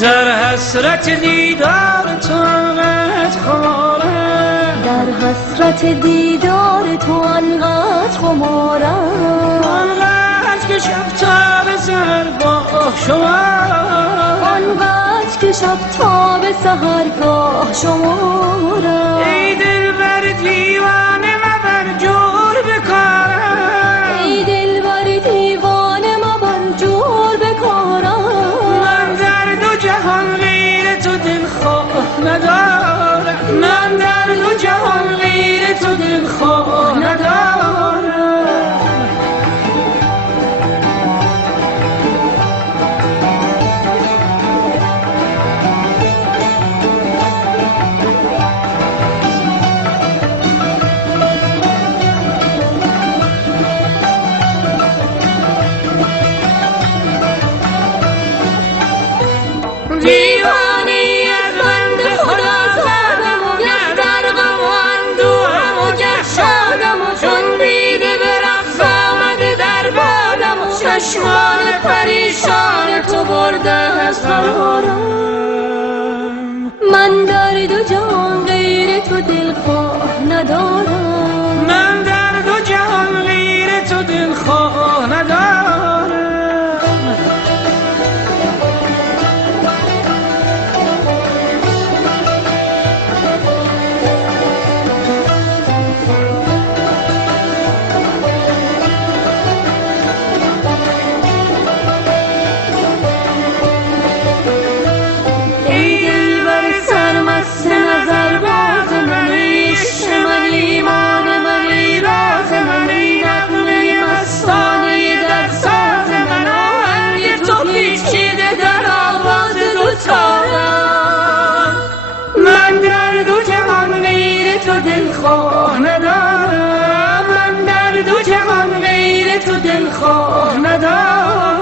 در حسرت دیدار تو انقدر خمارم، در حسرت دیدار تو انقدر خمارم، آنقدر که شب تا به سحر گاه شمارم، آنقدر که شب تا به سحر گاه شمارم. ای دلبر دیوانه مبر جور بکارم، ای دلبر دیوانه مبر جور بکارم. من در دو جهان غیر تو دلخواه ندارم، من در دو جهان غیر تو دلخواه ندارم. دیوانه از بند خدا زدم و گه در غم و اندوهم و گه شادم و چون دیده به رقص آمده در بادم و چشمان پریشان تو برده از قرارم. من در دو جهان غیر تو دلخواه ندارم، من در دو جهان غیر تو دلخواه ندارم. من در دو جهان غیر تو دلخواه ندارم، من در دو جهان غیر تو دلخواه ندارم.